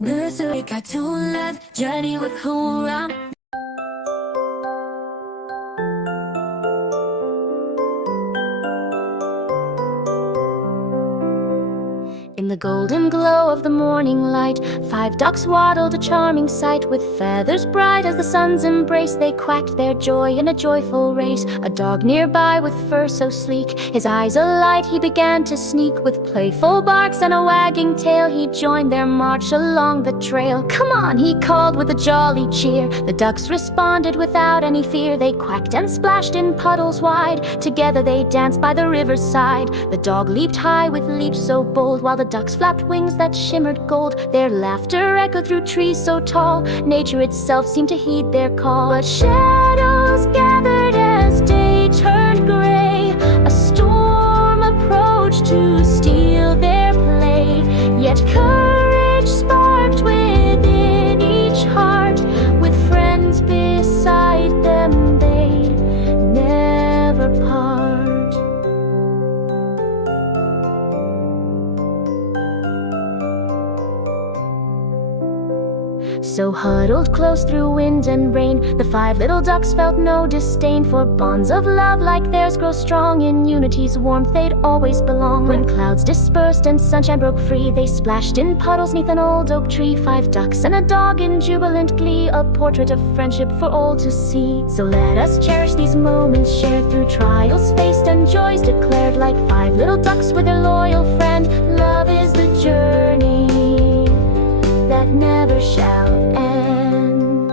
Nursery cartoon love journey with who I'm. In the golden glow of the morning light, 5 ducks waddled, a charming sight. With feathers bright as the sun's embrace, they quacked their joy in a joyful race. A dog nearby with fur so sleek, his eyes alight, he began to sneak. With playful barks and a wagging tail, he joined their march along the trail. "Come on," he called with a jolly cheer. The ducks responded without any fear. They quacked and splashed in puddles wide. Together they danced by the river's side. The dog leaped high with leaps so bold, while the ducks flapped wings that shimmered gold. Their laughter echoed through trees so tall, nature itself seemed to heed their call. But shadows gathered as day turned gray. A storm approached to steal their play. Yet courage sparked within each heart. With friends beside them, they'd never part. So huddled close through wind and rain, the 5 little ducks felt no disdain. For bonds of love like theirs grow strong. In unity's warmth they'd always belong. When clouds dispersed and sunshine broke free, they splashed in puddles neath an old oak tree. 5 ducks and a dog in jubilant glee, a portrait of friendship for all to see. So let us cherish these moments shared, through trials faced and joys declared. Like 5 little ducks with their loyal friend, love is the journey that never shall end.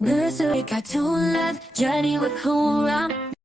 Nursery cartoon love journey with who I'm.